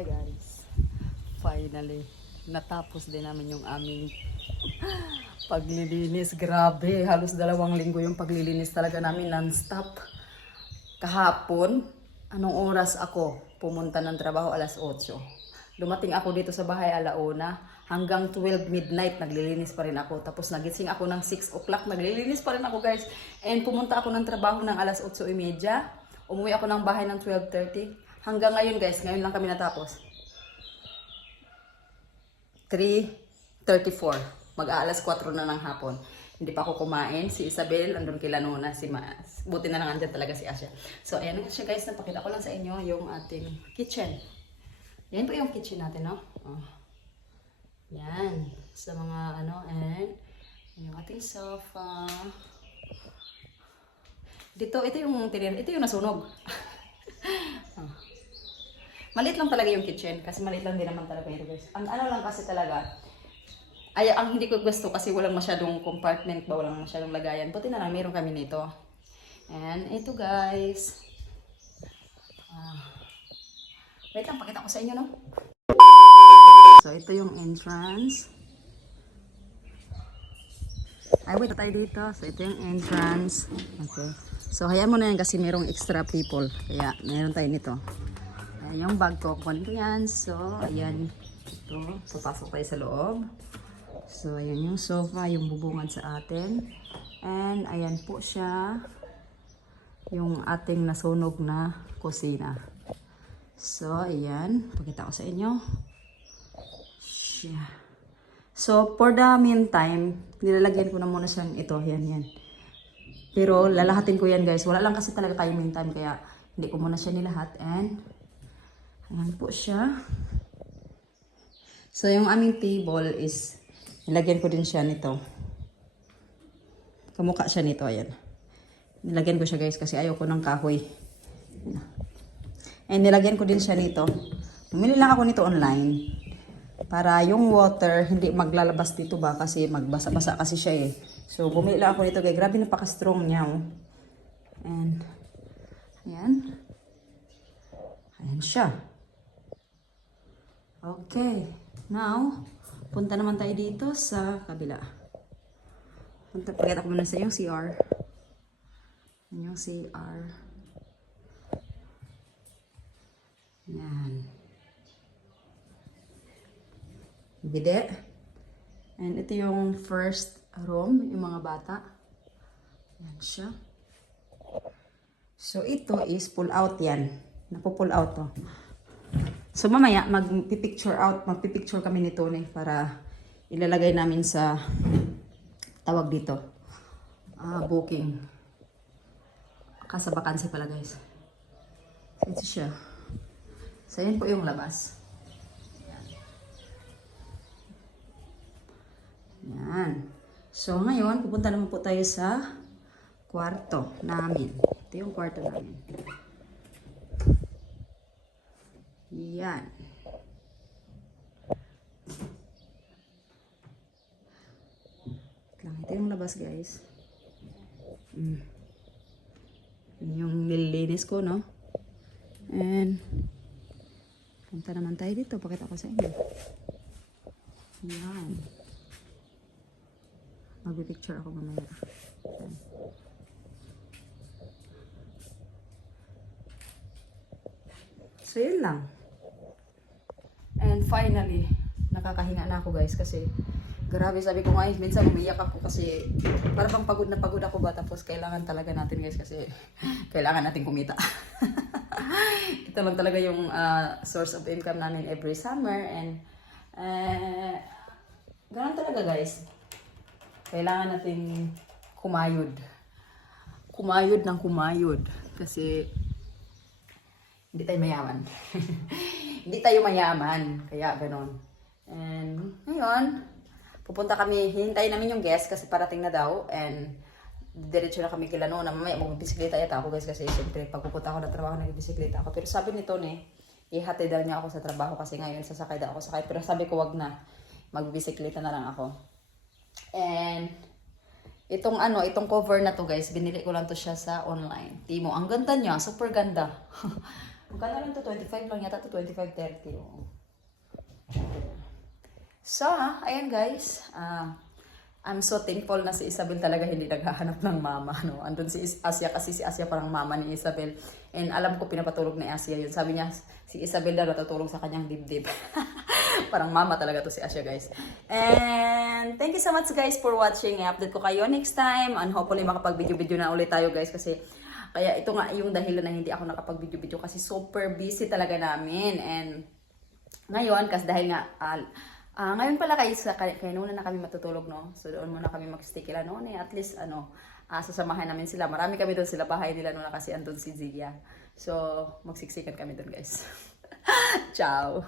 Hi guys, finally natapos din namin yung aming paglilinis. Grabe, halos 2 linggo yung paglilinis talaga namin non-stop. Kahapon, anong oras ako pumunta ng trabaho? 8:00. Dumating ako dito sa bahay 1:00 hanggang 12 midnight naglilinis pa rin ako. Tapos nagising ako ng 6 o'clock, naglilinis pa rin ako guys. And pumunta ako ng trabaho ng 8:30. Umuwi ako ng bahay ng 12:30. Hanggang ngayon guys, ngayon lang kami natapos. 3:34. Mag-aalas 4 na ng hapon. Hindi pa ako kumain. Si Isabel, andun kila Nona, si Mas. Buti na lang andyan talaga si Asya. So, ayan na siya guys. Napakita ko lang sa inyo yung ating kitchen. Yan po yung kitchen natin, no? Oh. Yan. Sa mga ano, and yung ating sofa. Dito, ito yung nasunog. Oh. Maliit lang talaga yung kitchen kasi maliit lang din naman talaga ito guys. Ang ano lang kasi talaga, ang hindi ko gusto kasi walang masyadong compartment ba, walang masyadong lagayan. Buti na lang meron kami nito. And ito guys. Wait lang, pakita ko sa inyo no. So ito yung entrance. Ay wait, tayo dito. So ito yung entrance. Okay. So hayaan mo na yan kasi merong extra people. Kaya meron tayo nito. Ayan yung bag ko. Kunin ko yan. So, ayan. Ito. Papasok tayo sa loob. So, ayan yung sofa. Yung bubungad sa atin. And, ayan po siya. Yung ating nasunog na kusina. So, ayan. Pakita ko sa inyo. Siya. So, for the meantime, nilalagyan ko na muna siyang ito. Ayan, yan. Pero, lalahatin ko yan guys. Wala lang kasi talaga tayo meantime. Kaya, hindi ko muna siya nilahat. And, ayan po siya. So, yung aming table is, nilagyan ko din siya nito. Kamukha siya nito, ayan. Nilagyan ko siya guys kasi ayaw ko ng kahoy. And nilagyan ko din siya nito. Bumili lang ako nito online. Para yung water, hindi maglalabas dito ba kasi magbasa-basa kasi siya eh. So, bumili lang ako nito guys. Grabe napaka-strong niya oh. And, ayan. Ayan siya. Okay, now, punta naman tayo dito sa kabila. Pakita ko muna sa yung CR. Yan yung CR. Yan. Bide. And ito yung first room, yung mga bata. Yan siya. So, ito is pull out yan. Napo-pull out to. So mamaya magpipicture kami ni Tony para ilalagay namin sa tawag dito. Booking. Kasa vacancy pala guys. So ito siya. So yan po yung labas. Yan. So ngayon pupunta naman po tayo sa kwarto namin. Ito yung kwarto namin. Yan. Ito yung labas guys. Yung nililinis ko no. And punta naman tayo dito. Pakita ko sa inyo. Yan. Mag-picture ako mamaya. Yan. So yun lang. And finally, nakakahinga na ako guys kasi grabe sabi ko nga minsan umiyak ako kasi parang pagod na pagod ako ba tapos kailangan talaga natin guys kasi kailangan natin kumita. Ito lang talaga yung source of income namin every summer and ganun talaga guys. Kailangan natin kumayod. Kumayod ng kumayod kasi hindi tayo mayaman. Hindi tayo mayaman. Kaya ganon. And ngayon, pupunta kami, hihintayin namin yung guest kasi parating na daw. And diretso na kami kila Nona. Mamaya mag-bisikleta yata ako guys kasi siyempre pag pupunta ako ng trabaho, nag-bisikleta ako. Pero sabi ni Tony, ihati daw niya ako sa trabaho kasi ngayon sasakay daw ako sakay. Pero sabi ko wag na. Mag-bisikleta na lang ako. And itong cover na to guys, binili ko lang to siya sa online. Timo, ang ganda niya, super ganda. Magkano lang to? 25 lang yata to, 25.30. Oo. So, ayan guys. I'm so thankful na si Isabel talaga hindi naghahanap ng mama. No? Andun si Asia kasi si Asia parang mama ni Isabel. And alam ko pinapatulog ni Asia yun. Sabi niya, si Isabel daw natutulog sa kanyang dibdib. Parang mama talaga to si Asia guys. And thank you so much guys for watching. I-update ko kayo next time. And hopefully makapag-video-video na ulit tayo guys. Kasi kaya ito nga yung dahilan na hindi ako nakapag-video-video. Kasi super busy talaga namin. And ngayon, kasi dahil nga ngayon pala guys, kaya noon na kami matutulog, no? So doon muna kami mag-stay kila noon eh. At least, sasamahan namin sila. Marami kami doon sila bahay nila noon kasi andun si Zia. So, magsiksikan kami doon guys. Ciao!